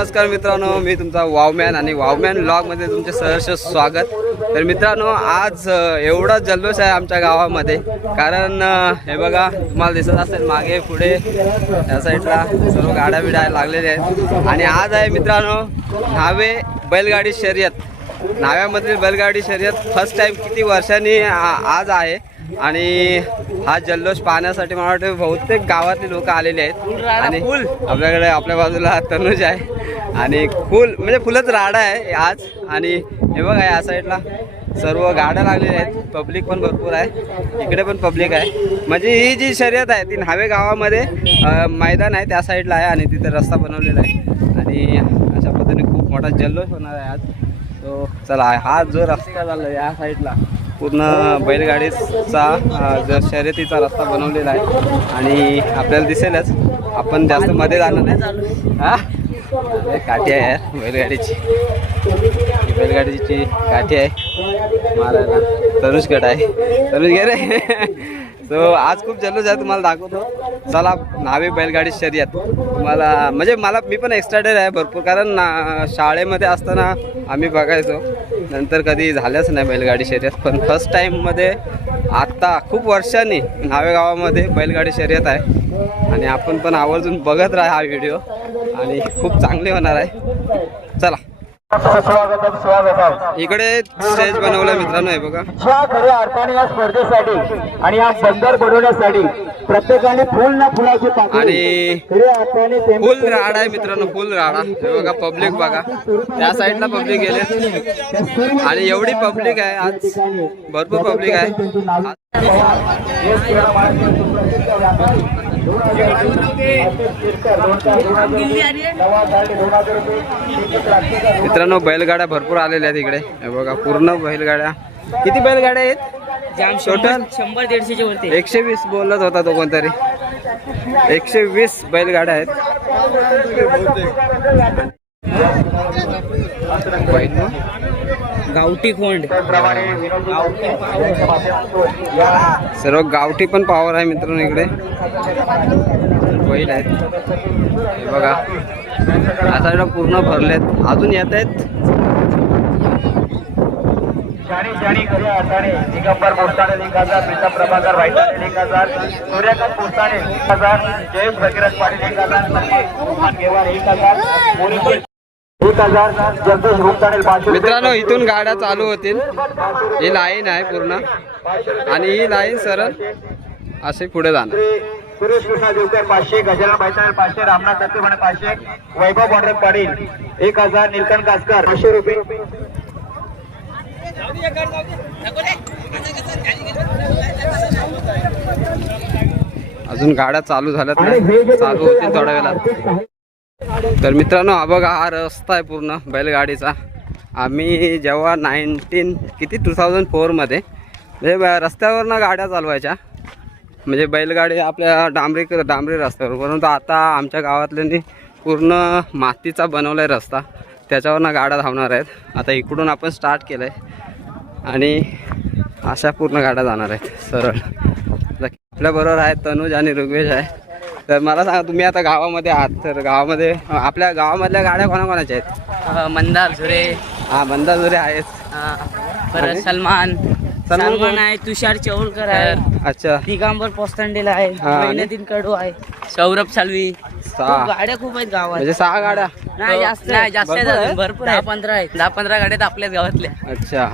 नमस्कार मित्रांनो, मी तुमचा वावमॅन आणि वावमॅन व्लॉगमध्ये तुमचे सहर्ष स्वागत। तर मित्रांनो, आज एवढा जल्लोष आहे आमच्या गावामध्ये, कारण हे बघा तुम्हाला दिसत असेल मागे पुढे त्या साईडला सर्व गाड्या बिड्या लागलेल्या आहेत। आणि आज आहे मित्रांनो न्हावे बैलगाडी शर्यत। न्हाव्यामधील बैलगाडी शर्यत फर्स्ट टाइम किती वर्षांनी आज आहे आणि हा जल्लोष पाहण्यासाठी मला वाटतं बहुतेक गावातले लोक आलेले आहेत। आणि आपल्याकडे आपल्या बाजूला तनुज आहे आणि फुल म्हणजे फुलच राडा आहे आज। आणि हे बघा या साईडला सर्व गाड्या लागलेल्या आहेत, पब्लिक पण भरपूर आहे, इकडे पण पब्लिक आहे। म्हणजे ही जी शर्यत आहे ती न्हावे गावामध्ये मैदान आहे त्या साईडला आहे आणि तिथे रस्ता बनवलेला आहे आणि अशा पद्धतीने खूप मोठा जल्लोष होणार आहे आज। तो चला, हा जो रस्ता झाला या साईडला पूर्ण बैलगाडीचा जो शर्यतीचा रस्ता बनवलेला आहे आणि आपल्याला दिसेलच, आपण जास्त मध्ये जाणार नाही। हा काठी आहे यार बैलगाडीची, बैलगाडीची काठी आहे मारायला। तनुजगड आहे, तनुज घे रे। सो आज खूप जल्लोष आहे, तुम्हाला दाखवतो। चला, न्हावे बैलगाडी शर्यत तुम्हाला म्हणजे मी पण एक्सायटेड आहे भरपूर, कारण शाळेमध्ये असताना आम्ही बघायचो, नंतर कधी झाल्याच नाही बैलगाडी शर्यत। पण फर्स्ट टाईममध्ये आत्ता खूप वर्षांनी न्हावे गावामध्ये बैलगाडी शर्यत आहे आणि आपण पण आवर्जून बघत राहा हा व्हिडिओ आणि खूप चांगले होणार आहे। चला, इकडे स्टेज बनवलं मित्रांनो, हे बघा। खऱ्या अर्थाने या स्पर्धेसाठी आणि या बंदर बनवण्यासाठी प्रत्येकाने फुल ना फुलाची आणि फुल राडा आहे मित्रांनो, फुल राडा। हे बघा पब्लिक बघा, त्या साईडला पब्लिक गेले आणि एवढी पब्लिक आहे आज, भरपूर पब्लिक आहे। मित्रांनो बैलगाड्या भरपूर आलेल्या आहेत इकडे, हे बघा पूर्ण बैलगाड्या। किती बैलगाड्या आहेत टोटल? 100-150च्या वरती। 120 बोलत होता तो कोणतरी, 120 बैलगाड्या आहेत। गावठी खोंड सर्व गावठी पण पावर आहे मित्रांनो इकडे, बैल आहेत हे बघा। आता पूर्ण भरलेत, अजून येत आहेत। खऱ्या अर्थाने दिगंबर पोस्ताने 1000, प्रीतम प्रभाकर वाईटाने 1000, सूर्यकांत पोस्ताने 1000, जयेश भगीरथ पाटील 1000, मोहन गेवार 1000, 1000, जगदीश रुपताने 500। मित्रांनो इथून गाड्या चालू होतील, ही लाईन आहे पूर्ण आणि ही लाईन सरळ असे पुढे जाणार। सुरेश कृष्णा देवकर 500, गजानन भाईसाहेब 500, रामनाथ दत्तूभाणे 500, वैभव पांडुरंग पाटील 1000, नीलकंठ कासकर 500 रुपये। अजून गाड्या चालू झाल्यात नाही, चालू होतील थोड्या वेळात। तर मित्रांनो हा बघा, हा रस्ता आहे पूर्ण बैलगाडीचा। आम्ही जेव्हा 2004 मध्ये म्हणजे रस्त्यावरनं गाड्या चालवायच्या, म्हणजे बैलगाडी आपल्या डांबरी रस्त्यावर, परंतु आता आमच्या गावातल्यांनी पूर्ण मातीचा बनवला आहे रस्ता, त्याच्यावरनं गाड्या धावणार आहेत। आता इकडून आपण स्टार्ट केलं आहे आणि अशा पूर्ण गाड्या जाणार आहेत सरळ। आपल्याबरोबर आहेत तनुज आणि ऋग्वेश आहे। तर मला सांगा, तुम्ही आता गावामध्ये आहात, तर गावामध्ये आपल्या गावामधल्या गाड्या कोणाकोणाच्या आहेत? मंदार झुरे, मंदार झुरे आहेत, परत सलमान आहे, तुषार चौलकर आहे, अच्छा, दिगंबर पोस्तांडेला आहे, महिनादीन कडू आहे, सौरभ सालवी। 6 गाड्या खूप आहेत गावात, म्हणजे 6 गाड्या नाही जास्त आहेत, भरपूर 10-15 आहेत, 10-15 गाड्या आहेत आपल्याच गावातल्या। अच्छा,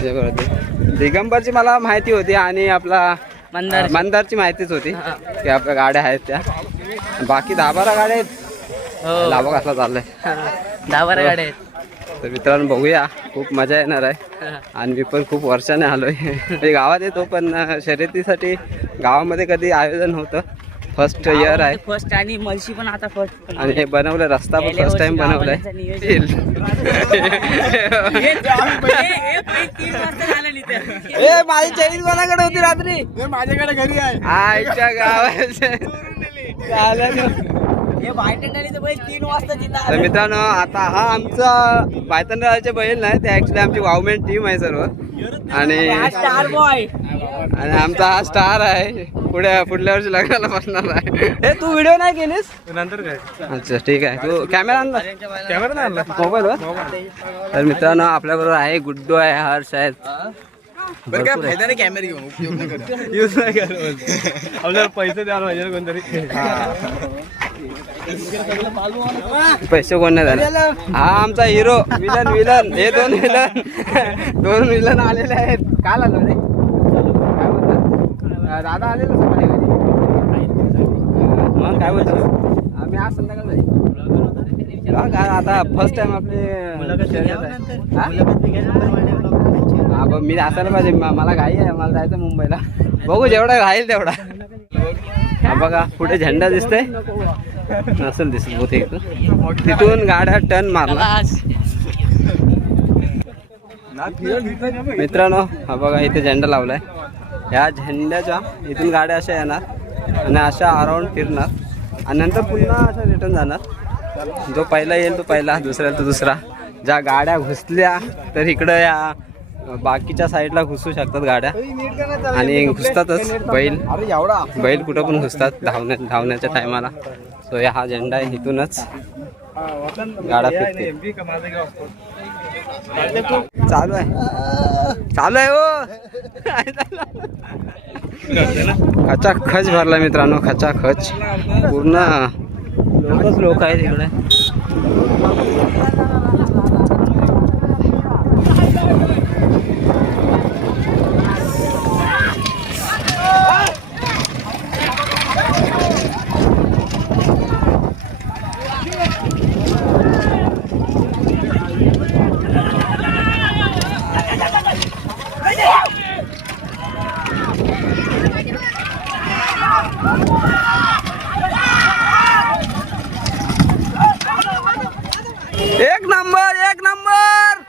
ते बरोबर। दिगंबरची मला माहिती होती आणि आपला मंदारची माहितीच होती की आपल्या गाड्या आहेत त्या, बाकी 10-12 गाड्या आहेत। लाभा कसला चाललाय, 10-12 गाड्या आहेत। तर मित्रांनो बघूया, खूप मजा येणार आहे आणि मी पण खूप वर्षाने आलोय गावात येतो, पण शर्यतीसाठी गावामध्ये कधी आयोजन होतं, फर्स्ट इयर आहे, फर्स्ट आणि मलशी पण आता फर्स्ट। आणि हे बनवलं रस्ता पण फर्स्ट टाइम बनवलाय। माझी चैन कोणाकडे होती रात्री? माझ्याकडे घरी आहे, आईच्या गावात 3 वाजता जिथं तर मित्रांनो आता हा आमचा पायथनराजाचे बैल नाही ते ऍक्च्युली आमची वावमेन टीम आहे सर्व आणि स्टार बॉय आमचा हा स्टार आहे पुढल्या वर्षी लग्नाला बसणार आहे. हे तू व्हिडिओ नाही केलीस नंतर काय अच्छा ठीक आहे तू कॅमेरा आणला कॅमेरा नाही आणला मोबाईल तर मित्रांनो आपल्या बरोबर आहे गुड्डू आहे हर्ष आहेत बरं काय फायदा नाही कॅमेरा घेऊन उपयोग नाही करत यूज नाही करत आपल्याला पैसे द्यायला पाहिजे कोणतरी पैसे कोण नाही झाले हा आमचा हिरो विलन हे दोन विलन आलेले आहेत काल आलो रे काय बोलतात दादा आलेलो सकाळी घरी मग काय बोलतात आम्ही आज संध्याकाळ जाईल आता फर्स्ट टाइम आपली हा पण मी असायला पाहिजे मला घाई आहे मला जायचं मुंबईला बघू जेवढा राहील तेवढा हा बघा पुढे झेंडा दिसतोय नसेल दिसत बहुतेक तिथून गाड्या टर्न मारला मित्रांनो हा बघा इथे झेंडा लावलाय ह्या झेंड्याच्या इथून गाड्या अशा येणार आणि अशा अराउंड फिरणार आणि नंतर पुन्हा अशा रिटर्न जाणार जो पहिला येईल तो पहिला दुसऱ्याला तो दुसरा ज्या गाड्या घुसल्या तर इकडं या बाकीच्या साईडला घुसू शकतात गाड्या आणि घुसतातच बैल कुठं पण घुसतात धावण्याच्या टायमाला सो हा झेंडा आहे इथूनच गाडा फिरते चालू आहे हो खचाखच भरला मित्रांनो खचाखच पूर्ण लोक आहेत इकडे एक नंबर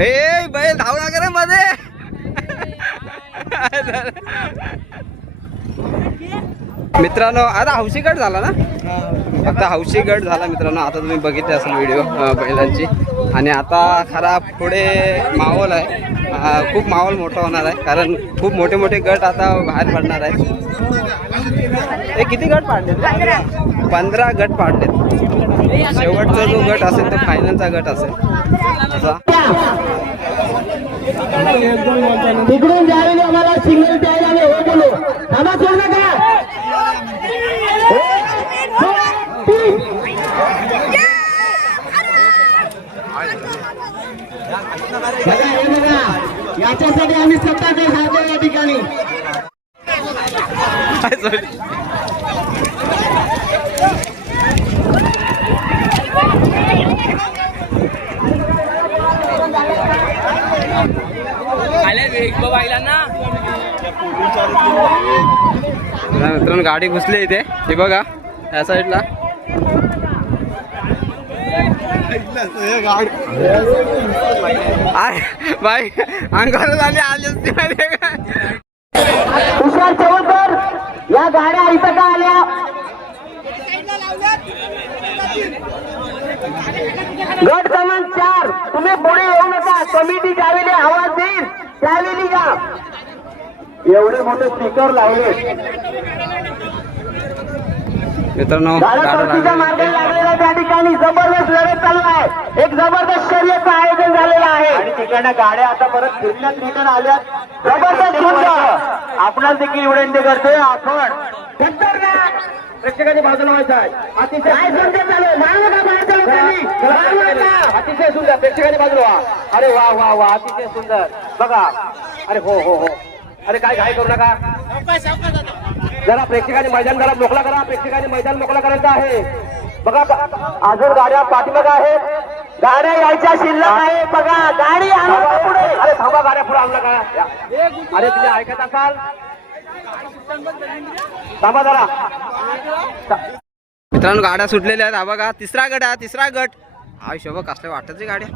ए बैल धावला करे मध्ये मित्रांनो आता हौशी गट झाला ना फक्त हौशी गट झाला मित्रांनो आता तुम्ही बघितले असेल व्हिडिओ बैलांची आणि आता खरा पुढे माहोल आहे खूप माहोल मोठा होणार आहे कारण खूप मोठे मोठे गट आता बाहेर पडणार आहेत हे किती गट पाडले 15 गट पाडलेत शेवटचा जो गट असेल तो फायनलचा गट असेल असा तिकडून ज्यावेळी आम्हाला सिग्नल द्यायला आले हो बोलो थांबा सोड नका याच्यासाठी आम्ही सत्ता ते साधतो या ठिकाणी मित्रांनो गाडी घुसली इथे हे बघा या साईडला बाई अंगावर झाली आली तुषार चव्हाणकर या गाड्या इथं का आल्या गट क्रमांक 4 तुम्ही पुढे येऊ नका कमिटी ज्यावेळी आवाज देईल त्यावेळी या एवढे मोठे स्पीकर लावले मित्रांनो मार्गाला लागलेला त्या ठिकाणी जबरदस्त लढत चालू आहे एक जबरदस्त शर्यतचं आयोजन झालेलं आहे आणि तिकडनं गाड्या आता परत फिरण्यात रिटर्न आल्यात जबरदस्त आपणास देखील विनंती करतोय आपण प्रेक्षकांनी बाजूला व्हायचं आहे अतिशय अतिशय सुंदर प्रेक्षकांनी बाजूला व्हा अरे वा वा वा अतिशय सुंदर बघा अरे हो हो हो अरे काय घाई करू नका जरा प्रेक्षकांनी मैदान जरा मोकळा करा प्रेक्षकांनी मैदान मोकळा करायचं आहे बघा अजून गाड्या पाठीमागे आहेत गाड्या यायच्या शिल्लक आहे बघा. गाडी आणा पुढे. अरे थांबा, गाड्या पुढे आणला का? अरे तुम्ही ऐकत असाल, थांबा जरा. मित्रांनो गाड्या सुटलेल्या आहेत. हा बघा तिसरा गट आहे, तिसरा गट. हा शोभा कसल्या वाटत गाड्या.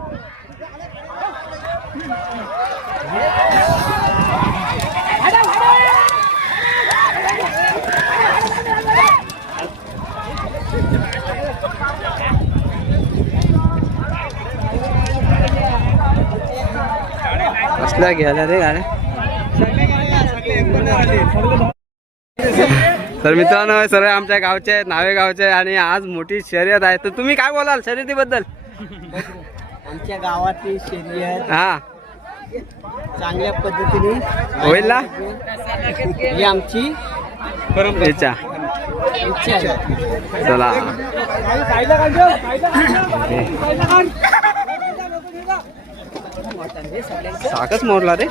कसल्या घ्यायला रे गाड्या. तर मित्रांनो सर्व आमच्या गावचे आहेत, नावे गावचे, आणि आज मोठी शर्यत आहे. तर तुम्ही काय बोलाल शर्यतीबद्दल? आमच्या गावातली शर्यत हा चांगल्या पद्धतीने होईल ना. ही आमची इच्छा. इच्छा आहे. चला साकच मोडला रे.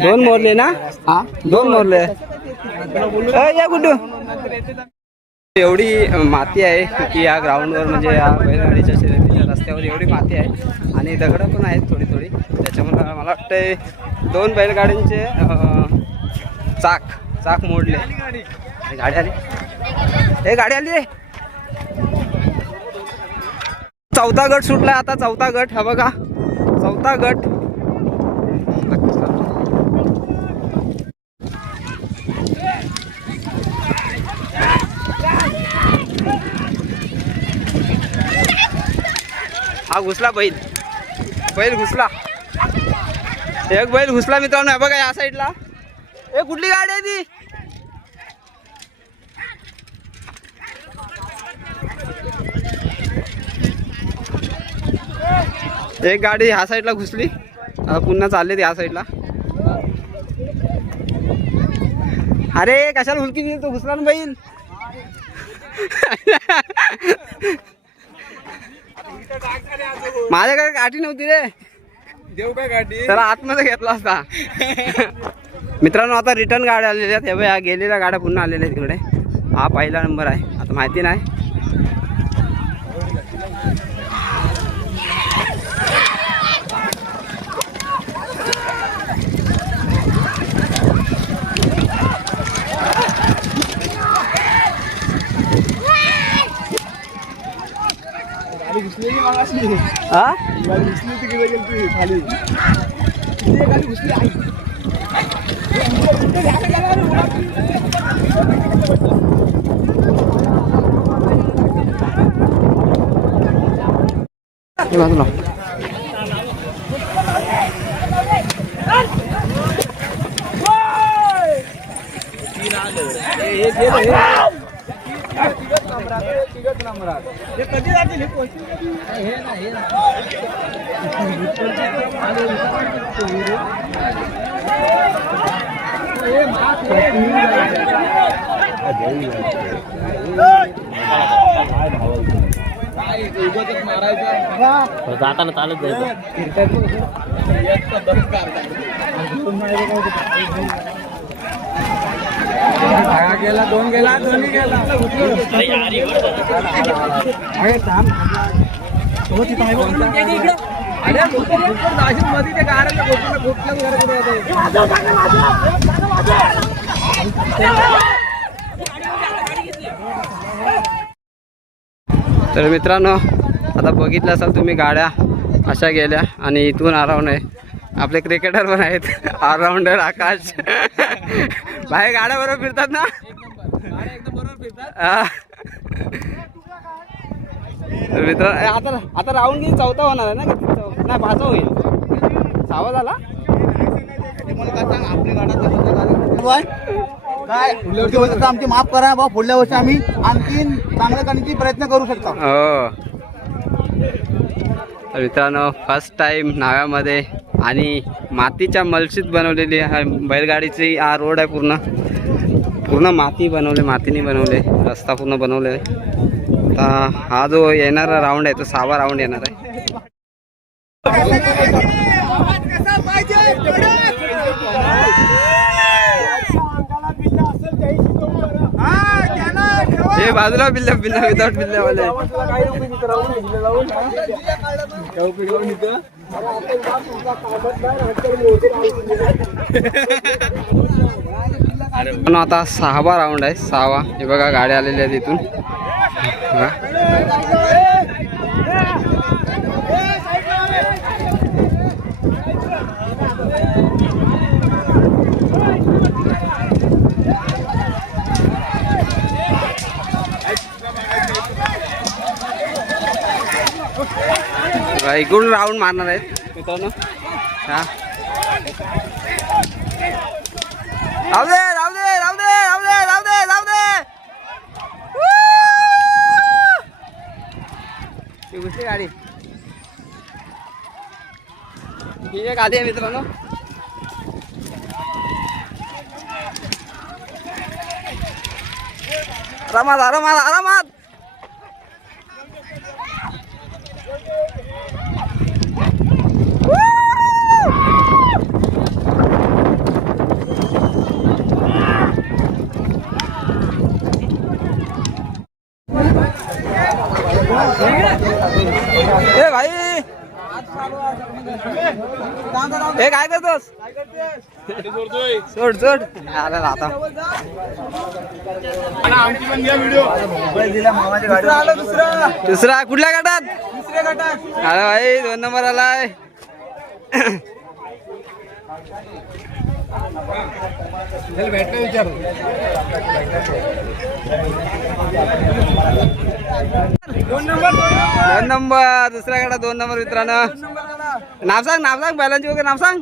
दोन मोरले ना. हा दोन मोरले. या गुड्डू. एवढी माती आहे की या ग्राउंडवर, म्हणजे या बैलगाडीच्या शर्यतीच्या रस्त्यावर एवढी माती आहे आणि दगडं पण आहेत थोडी थोडी. त्याच्यामुळे मला वाटतंय दोन बैलगाड्यांचे चाक मोडले. गाडी आली, हे गाडी आली रे. चौथा गट सुटला आता, चौथा गट. हा बघा चौथा गट. हा घुसला बैल घुसला. एक बैल घुसला मित्रांनो. बघा या साईडला. ए कुठली गाडी आहे ती? एक गाडी ह्या साईडला घुसली. आता पुन्हा चालले ह्या साईडला. अरे कशाला हुलकी दिली? तो घुसला ना बैल. माझ्याकडे गाठी नव्हती रे. देऊ काय गाडी? त्याला आतमध्ये घेतला असता. मित्रांनो आता रिटर्न गाड्या आलेल्या आहेत. हे बघ, ह्या गेलेल्या गाड्या पुन्हा आलेल्या आहेत तिकडे. हा पहिला नंबर आहे. आता माहिती नाही. हा खाली जाताना चालत जायचं. गेला, दोन गेला, दोन्ही गेला. तर मित्रांनो आता बघितलं असाल तुम्ही, गाड्या अशा गेल्या आणि इथून अराउंड आहे. आपले क्रिकेटर पण आहेत, ऑलराऊंडर आकाश. बाहेर गाड्या बरोबर फिरतात ना. तर मित्रांनो आता राऊंड घेऊन चौथा होणार आहे ना. नाही पाचवा होईल. सहावा झाला काय पुढल्या वर्षी आमची माफ करा बा. पुढल्या वर्षी आम्ही आणखीन चांगलं करण्याची प्रयत्न करू शकतो. हो. तर मित्रांनो फर्स्ट टाइम नाव्यामध्ये आणि मातीच्या मलशीत बनवलेली आहे बैलगाडीची. हा रोड आहे पूर्ण माती बनवले, मातीने बनवले. रस्ता पूर्ण बनवले. आता हा जो येणारा राऊंड आहे तो 6वा राऊंड येणार आहे. पाहिजे हे बाजूला बिल्ल्या बिल्ल्या विदाउट बिल्ल्यावाले पण आता 6वा राऊंड आहे 6वा. हे बघा गाड्या आलेल्या आहेत इथून. इकडून राऊंड मारणार आहेत मित्रांनो. हा राहू दे राहू दे राहू दे राहू दे राहू दे राहू दे घुसली गाडी. ही एक गाडी आहे मित्रांनो. आरामात आरामात आरामात. ए भाई हे काय करतोस? सोड सोड. आला आता दुसरा कुठल्या गटात? दुसऱ्या गटात. अरे भाई 2 नंबर आलाय. दोन नंबर दुसऱ्या गटात 2 नंबर मित्रांनो. नाव सांग बैलांची वगैरे नाव सांग.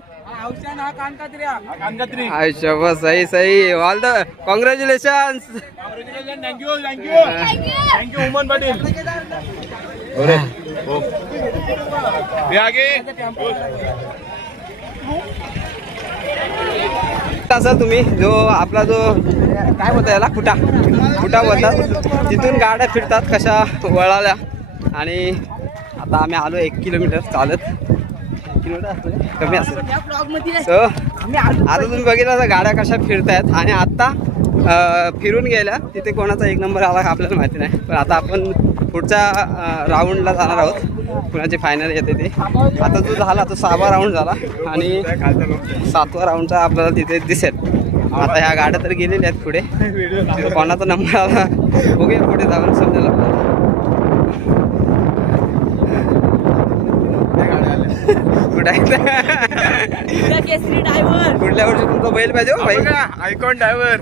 अच्छा बस सही सही. All the congratulation. थँक्यू उमन पाटील. असाल तुम्ही जो आपला जो काय बोलता याला खुटा बोलतात तिथून गाड्या फिरतात कशा वळाल्या. आणि आता आम्ही आलो 1 किलोमीटर चालत. 1 किलोमीटर असतो कमी असेल. सो आता तुम्ही बघितलं तर गाड्या कशा फिरतायत. आणि आत्ता फिरून गेल्या तिथे कोणाचा 1 नंबर आला का आपल्याला माहिती नाही. पण आता आपण पुढच्या राऊंडला जाणार आहोत. कुणाची फायनल येते ते. आता जो झाला तो 6वा राऊंड झाला आणि 7वा राऊंडचा आपल्याला तिथे दिसेल. आता ह्या गाड्या तर गेलेल्या आहेत पुढे. कोणाचा नंबर आला बघूया पुढे जाऊन समजेल आपल्याला. कुठल्या वर्षी तुमचा बैल पाहिजे हो भाई? आयकॉन ड्रायव्हर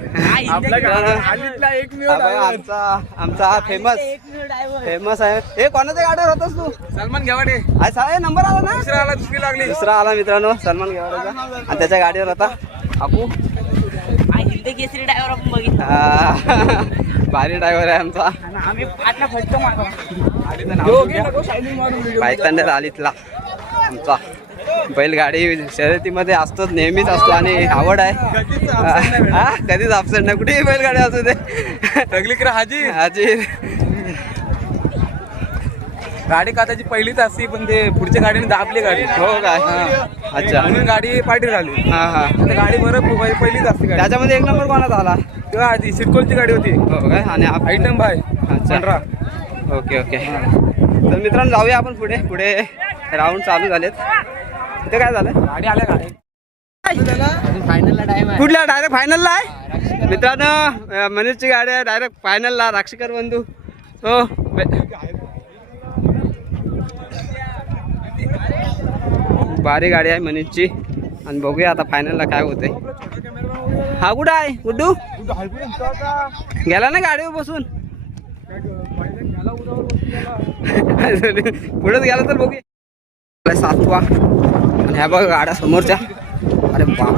आमचा फेमस आहे. हे कोणाच्या गाड्यावर होतास तू? सलमान घेवाडे. आज नंबर आला ना. दुसरा आला दुसरी लागली. दुसरा आला मित्रांनो सलमान घेवाडेचा. आणि त्याच्या गाडीवर होता आपू. केसरी ड्रायव्हर आपण बघितलं. भारी ड्रायव्हर आहे आमचा. आम्ही पाटला फटको पायथंडर आलीतला आमचा बैलगाडी शर्यतीमध्ये असतोच नेहमीच असतो आणि आवड आहे. हा कधीच अबसेंट नाही कुठेही बैलगाडी असू दे. तगलीकर हाजी हाजीर. गाडी का त्याची पहिलीच असती पण ते पुढच्या गाडीने दाबली गाडी. हो काय? अच्छा म्हणून गाडी पाठी झाली. हा हा. गाडी बरं पहिलीच असते गाडी. त्याच्यामध्ये 1 नंबर कोणाचा आला? तेव्हा आधी सिडकोलची गाडी होती. हो काय? आणि आयटम भाई. अच्छा ओके ओके. तर मित्रांनो जाऊया आपण पुढे राऊंड चालू झालेत. इथे काय झालं? गाडी आल्या गाडी फायनलला टाइम आहे. कुठल्या डायरेक्ट फायनलला आहे मित्रांनो. मनीषची गाडी आहे डायरेक्ट फायनलला. राक्षकर बंधू हो. भारी गाडी आहे मनीषची. आणि बघूया आता फायनलला काय होते. हा कुठं आहे गुड्डू? गेला ना गाडीवर बसून. पुढेच गेला तर बघूया. 7वा आणि ह्या बघा गाड्या समोरच्या. अरे बाप.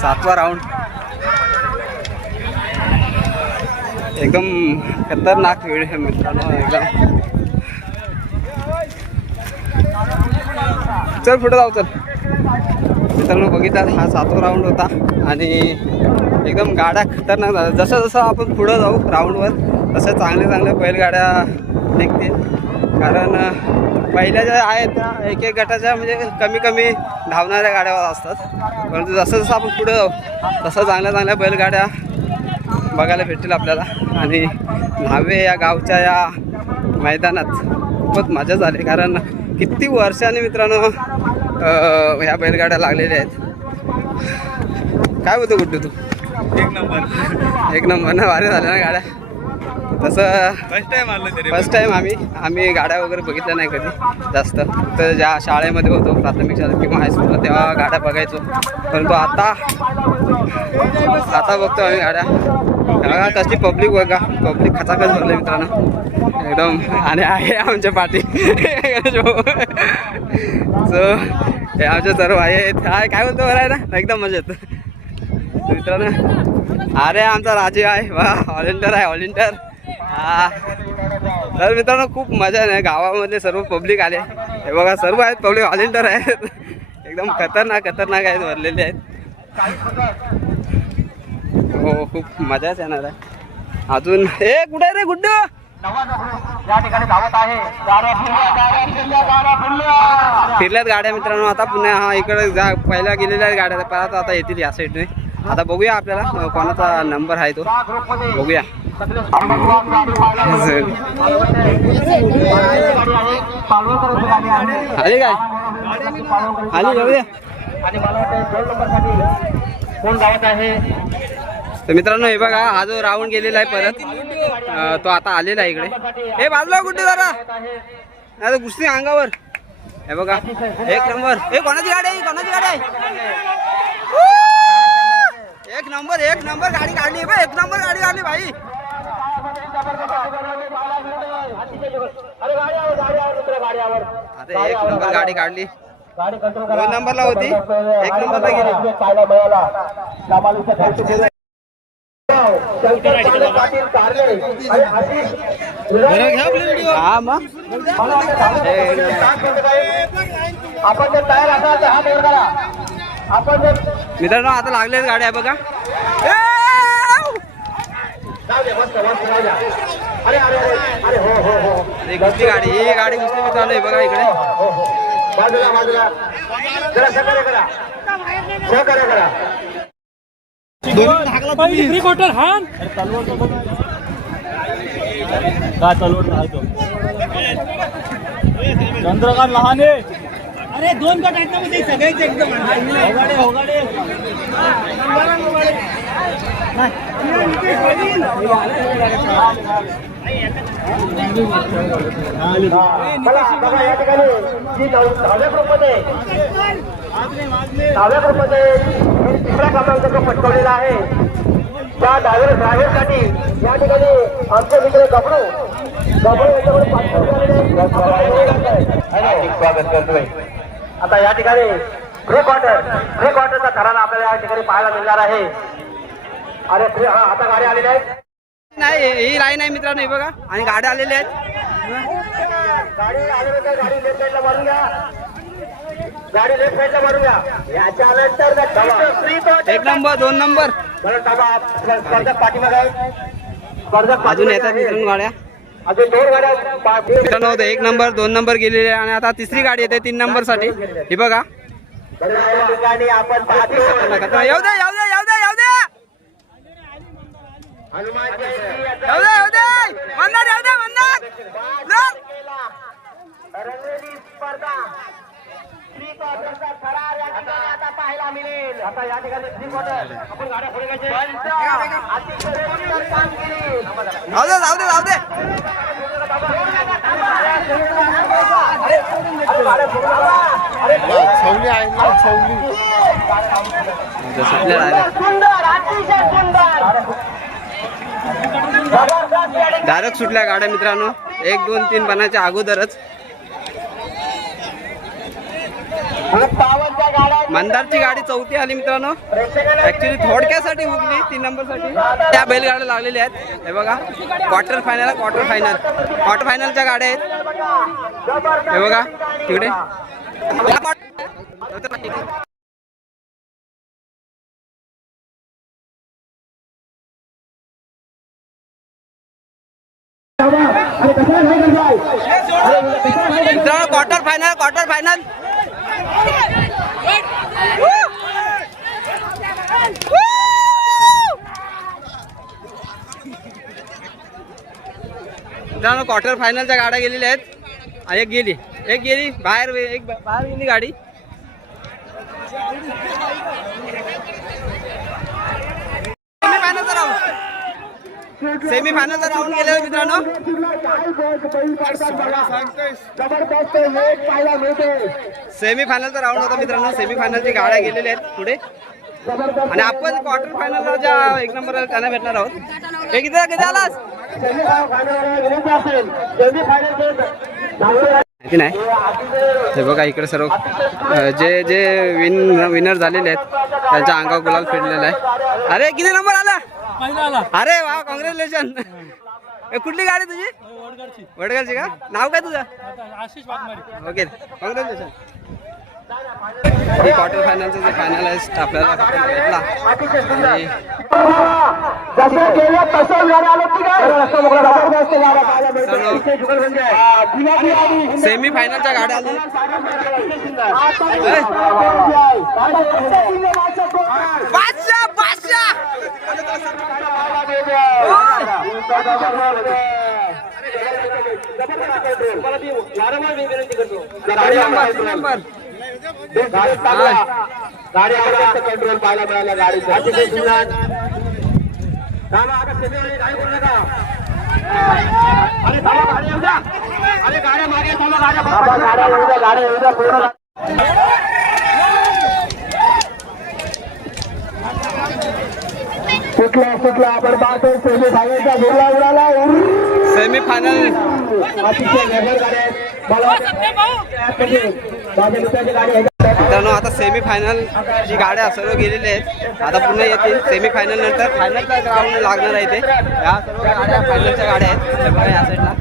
7वा राऊंड. एकदम खतरनाक वेळ आहे मित्रांनो. एकदम चल पुढे जाऊ चल मित्रांनो. बघितलं हा 7वा राऊंड होता आणि एकदम गाड्या खतरनाक झाल्या. जसं जसं आपण पुढं जाऊ राऊंडवर तसं चांगले बैलगाड्या निघतील. कारण पहिल्या ज्या आहेत त्या एक एक गटाच्या म्हणजे कमी कमी धावणाऱ्या गाड्या असतात, परंतु जसं जसं आपण पुढे जाऊ तसं चांगल्या चांगल्या बैलगाड्या बघायला भेटतील आपल्याला. आणि न्हावे या गावच्या या मैदानात खूपच मजा झाली, कारण किती वर्षांनी मित्रांनो ह्या बैलगाड्या लागलेल्या आहेत. काय होतं गुड्डू तू? एक नंबर ना, भारी झाल्या ना गाड्या. तसं फर्स्ट टाईम आम्ही गाड्या वगैरे बघितल्या नाही कधी जास्त. तर ज्या शाळेमध्ये होतो, प्राथमिक शाळेत किंवा हायस्कूलला, तेव्हा गाड्या बघायचो. परंतु आता बघतो आम्ही गाड्या. बघा कसली पब्लिक, बघा पब्लिक खचाखच भरले मित्रांनो एकदम. आणि आहे आमच्या पाठी सो हे आमचे सर्व आहेत. काय बोलतो बरं आहे ना, एकदम मजेत मित्रांनो. अरे आमचा राजीव आहे, वा व्हॉलेंटियर आहे, व्हॉलेंटियर. हा तर मित्रांनो खूप मजा आहे. गावामधले सर्व पब्लिक आले, हे बघा सर्व आहेत पब्लिक, व्हॉलेंटियर आहेत. एकदम खतरनाक आहेत, भरलेले आहेत. हो खूप मजाच येणार आहे अजून. हे कुठे रे गुड्डू? या ठिकाणी धावत आहे. फिरल्यात गाड्या मित्रांनो. आता पुन्हा हा इकडे पहिल्या गेलेल्या गाड्या परत आता येतील या साईडने. आता बघूया आपल्याला कोणाचा नंबर आहे तो बघूया. आली काय आली जाऊया. कोण धावत आहे? तर मित्रांनो हे बघा, हा जो राऊंड गेलेला आहे परत तो आता आलेला आहे इकडे. हे बाजूला गुड्डू जरा आता कुस्ती अंगावर. हे बघा एक नंबर. हे कोणाची गाडी आहे? कोणाची गाडी आहे? एक नंबर गाडी काढली बा. एक नंबर गाडी काढली भाई. आता एक नंबर गाडी काढली. 2 नंबरला होती, 1 नंबरला गेली. हा मग आपण जर तयार असाल तर हा बोर्ड करा. आपण जर मित्रांनो आता लागलेच गाड्या बघा. अरे अरे अरे हो हो हो घुसली गाडी. ही गाडी घुसली मित्रांनो. हे बघा इकडे बाजूला जरा सहकार्य करा. प्री क्वार्टर हा का चालवत राहतो चंद्रकांत लहाने. अरे 2 गट आहेत ना मध्ये सगळेच एकदम होगाडे बघा या ठिकाणी जी 10व्या ग्रुपमध्ये 3रा क्रमांक पटकवलेला आहे. त्या ड्रायव्हरसाठी या ठिकाणी आमचे मित्र गबडू स्वागत करतोय. आता या ठिकाणी प्री क्वार्टरचा तराना आपल्याला या ठिकाणी पाहायला मिळणार आहे. अरे हा आता गाड्या आलेल्या आहेत. नाही ही लाईन आहे मित्रांनो. हे बघा आणि गाड्या आलेल्या आहेत. गाडी आल्यानंतर गाडी लेफ्ट साईडला मारून घ्या. गाडी लेफ्ट साईडला मारून घ्या. याच्यानंतर 1 नंबर 2 नंबर स्पर्धक पाठीमागे स्पर्धक अजून येतात मित्रांनो गाड्या. अजून 2 गाड्या मित्रांनो 1 नंबर 2 नंबर गेलेले आहे आणि आता 3री गाडी येते 3 नंबर साठी. ही बघा ठिकाणी आपण पाहतो येऊ दे हनुमान जयंती रंगलेली स्पर्धा प्री क्वार्टरचा थरार या ठिकाणी आता पाहायला मिळेल. आता या ठिकाणी प्री क्वार्टर आपण गाड्या पुढे घ्यायचे. अतिशय सुंदर कामगिरी. जाऊ दे सुंदर अतिशय सुंदर डायरेक्ट सुटल्या गाड्या मित्रांनो. 1 2 3 बनायच्या अगोदरच मंदारची गाडी 4थी आली मित्रांनो. ऍक्च्युली थोडक्यासाठी हुकली 3 नंबर साठी. त्या बैलगाड्या लागलेल्या आहेत. हे बघा क्वार्टर फायनलच्या गाड्या आहेत. हे बघा तिकडे मित्रांनो क्वार्टर फायनल मित्रांनो क्वार्टर फायनलच्या गाड्या गेलेल्या आहेत. एक गेली बाहेर गेली गाडी. सेमीफायनलचा राऊंड गेलेला मित्रांनो. सेमीफायनलचा राऊंड होता मित्रांनो. सेमीफायनलची गाड्या गेलेल्या आहेत पुढे आणि आपण क्वार्टर फायनलला ज्या एक नंबर त्यांना भेटणार आहोत. हे किती आलास माहिती नाही. हे बघा इकडे सर्व जे विनर झालेले आहेत त्यांच्या अंगावर गुलाल फेडलेला आहे. अरे किती नंबर आला? अरे वा कॉंग्रॅच्युलेशन. कुठली गाडी तुझी? वडगरची का? नाव काय तुझं? Okay congratulation. क्वार्टर फायनलचं जे फायनलिस्ट आपल्याला भेटला आणि सेमी फायनलच्या गाड्या आली. गाडी कंट्रोल पाहायला मिळाला. गाडी गाड्या मागे सुटला आपण पाहतो सेमीफायनलचा गोळा उडाला. सेमीफायनल मित्रांनो आता सेमीफायनल जी गाड्या सर्व गेलेल्या आहेत आता पुन्हा येतील. सेमीफायनल नंतर फायनलचा राऊंड लागणार आहे. ते या सर्व गाड्या फायनलच्या गाड्या आहेत बघा या साईडला.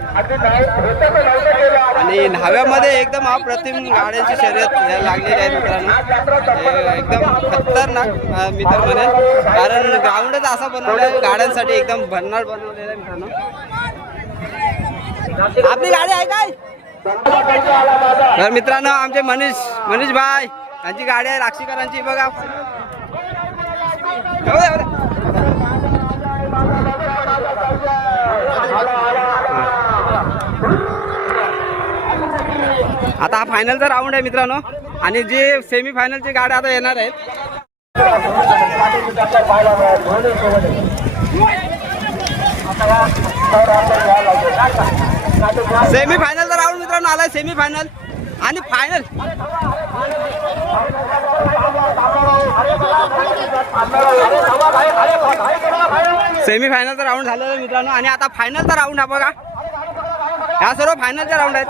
आणि न्हाव्यामध्ये एकदम अप्रतिम गाड्यांची शर्यत लागलेली आहे मित्रांनो. एकदम खतरनाक मी तर म्हणेन कारण ग्राउंडच असा बनवला आहे गाड्यांसाठी एकदम भन्नाट बनवलेला आहे मित्रांनो. आपली गाडी आहे काय? तर मित्रांनो आमचे मनीष भाई यांची गाडी आहे राक्षीकरांची बघा. आता हा फायनलचा राऊंड आहे मित्रांनो आणि जे सेमी फायनलची गाड्या आता येणार आहेत. सेमी फायनलचा राऊंड मित्रांनो आलाय. सेमी फायनल आणि फायनल सेमी फायनलचा राऊंड झालेला मित्रांनो आणि आता फायनलचा राऊंड हा बघा. ह्या सर्व फायनलच्या राऊंड आहेत.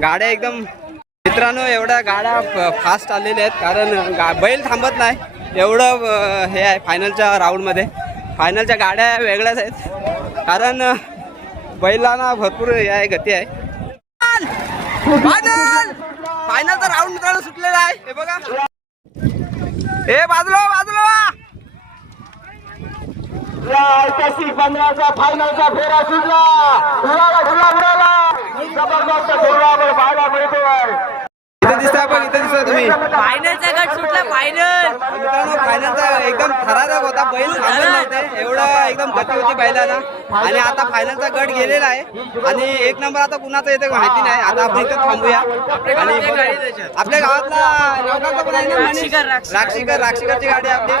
गाड्या एकदम मित्रांनो एवढ्या गाड्या फास्ट आलेल्या आहेत कारण बैल थांबत नाही एवढं हे आहे फायनलच्या राऊंडमध्ये. फायनलच्या गाड्या वेगळ्याच आहेत कारण बैलांना भरपूर हे आहे गती आहे. फायनलचा राऊंड मित्रांनो सुटलेला आहे. हे बघा हे बाजूला ऐतिहासिक 15चा फायनलचा फेरा सुटला. जबरदस्त फेरा पाहायला मिळतोय. इथे दिसतोय तुम्ही फायनलचा गट सुटला. मित्रांनो फायनलचा एकदम थरारक होता. बैल थांबत नव्हते एवढं एकदम गती होती बैलांना आणि आता फायनलचा गट गेलेला आहे आणि एक नंबर आता कुणाचा येते माहिती नाही. आता आपण इथे थांबूया आणि आपल्या गावातला नौकाचा पण आहे ना राक्षीकरची गाडी आपली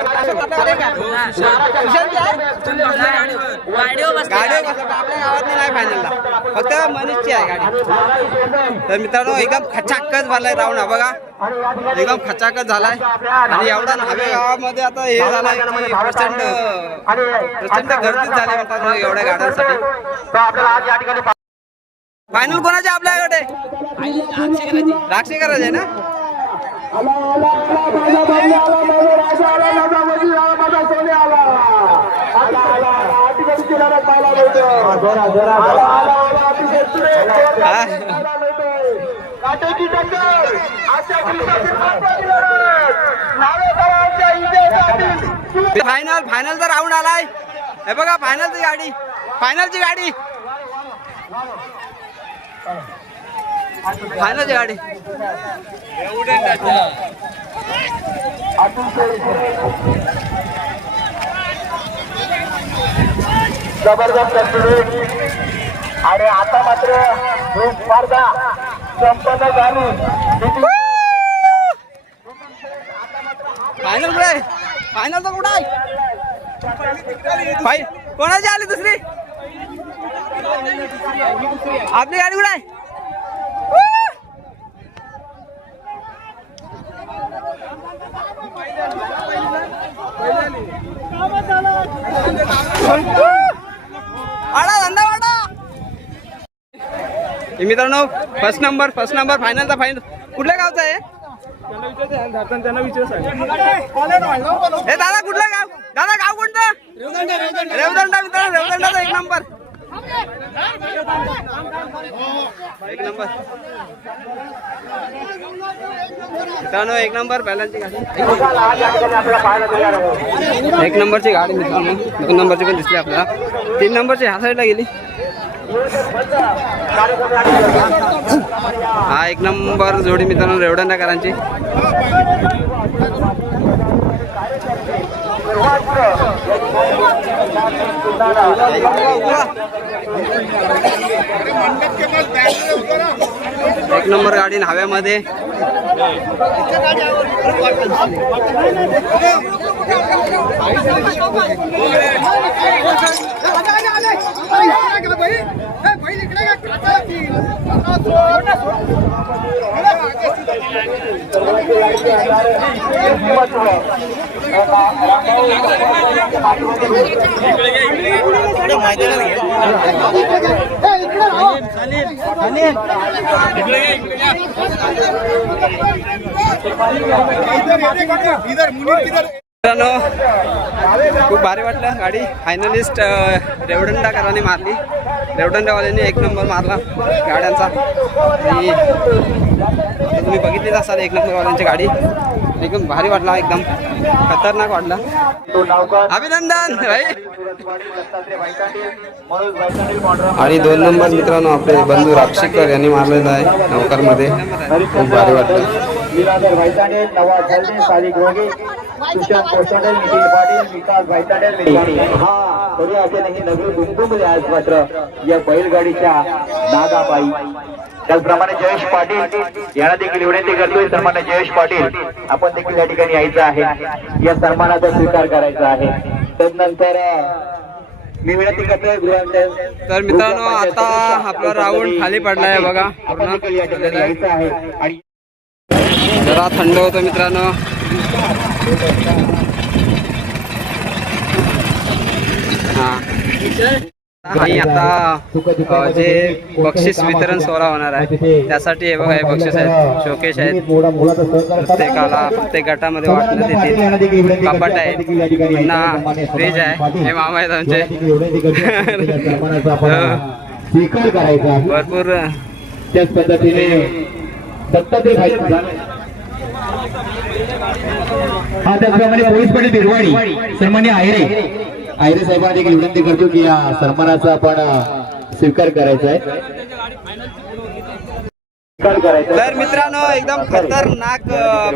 गाडीवर बसला. आपल्या गावातली नाही फायनलला फक्त मनीषची आहे गाडी. तर मित्रांनो एकदम खचाकच झालाय राऊंड हा बघा. एकदम खचाकच झालाय आणि एवढा न्हावे गावामध्ये आता हे झालंय की प्रचंड गर्दीच झाली म्हणतात एवढ्या गाड्यांसाठी. फायनल कोणाचे आपल्याकडे? राक्षीकराचे आहे ना. फायनलचा राऊंड आलाय. हे बघा फायनलची गाडी फायनलची गाडी फायनलची गाडी जबरदस्त आणि आता मात्र ही स्पर्धा संपन्न झाली. फायनल कुठे आहे फायनल तर कुठं आहे कोणाची आली दुसरी आपली गाडी कुठे आहे आडा धंदा वाडा मित्रांनो फर्स्ट नंबर फायनलचा फायनल कुठल्या गावचा आहे हे दादा कुठलं गाव दादा गाव कोणतं रेवदंडा मित्रांनो रेवदंडाचा एक नंबर मित्रांनो एक नंबर बैलांची गाडी एक नंबरची गाडी मित्रांनो 2 नंबरची पण दिसली आपल्याला 3 नंबरची ह्या साईडला गेली हा एक नंबर जोडी मित्रांनो रेवदंडाकरांची एक नंबर गाडी हव्यामध्ये मित्रांनो खूप भारी वाटलं गाडी फायनलिस्ट रेवदंडाकरांनी मारली रेवदंडावाल्यांनी एक नंबर मारला गाड्यांचा आणि तुम्ही बघितलीच असाल एक नंबरवाल्यांची गाडी एकदम भारी वाटला एकदम खतरनाक वाटला अभिनंदन भाई आणि 2 नंबर मित्रांनो आपले बंधू राक्षीकर यांनी मारलेला आहे नौकरमध्ये खूप भारी वाटलं सुशांत कोसंडे, नितीन पाटील, विकास भाईताडेल हा तरी असे नाही नगरी दुमदुमले आज मात्र या बैलगाडीच्या नागाबाई. त्याचप्रमाणे जयेश पाटील यांना देखील विनंती करतोय सन्मान्य जयेश पाटील आपण देखील या ठिकाणी यायचं आहे या सन्मानाचा स्वीकार करायचा आहे. त्यानंतर मी विनंती करतोय गृहांच्या तर मित्रांनो आता आपला राऊंड खाली पडलाय बघा आपण या ठिकाणी यायचं आहे आणि जरा थंड होतं मित्रांनो आणि आता जे बक्षीस वितरण सोहळा होणार आहे त्यासाठी हे बघा हे बक्षीस आहेत शोकेश आहेत प्रत्येकाला प्रत्येक गटामध्ये वाटण्यात येतील कपाट आहे पुन्हा फ्रीज आहे हे मामा आहेत आमचे भरपूर त्याच पद्धतीने दत्तात्रय भाई हा त्याचप्रमाणे पोलीस पाटील बिरवाडी सन्मान्य आयरे साहेबांना देखील विनंती करतो की या सन्मानाचा आपण स्वीकार करायचा आहे. तर मित्रांनो एकदम खतरनाक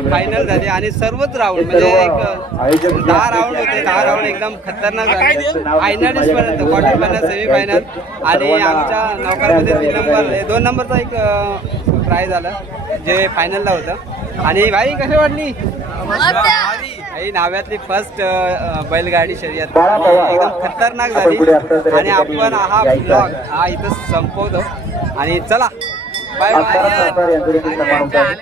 फायनल झाली आणि सर्वच राऊंड म्हणजे एक 10 राऊंड होते 10 राऊंड एकदम खतरनाक झाले फायनलिस्ट पर्यंत क्वार्टर फायनल सेमी फायनल आणि आमच्या नौकरमध्ये 3 नंबर 2 नंबरचा एक प्राइज आलं जे फायनलला होतं. आणि भाई कशी वाटली ही नाव्यातली फर्स्ट बैलगाडी शर्यत एकदम खतरनाक झाली आणि आपण हा ब्लॉग हा इथं संपवतो आणि चला बाय बाय.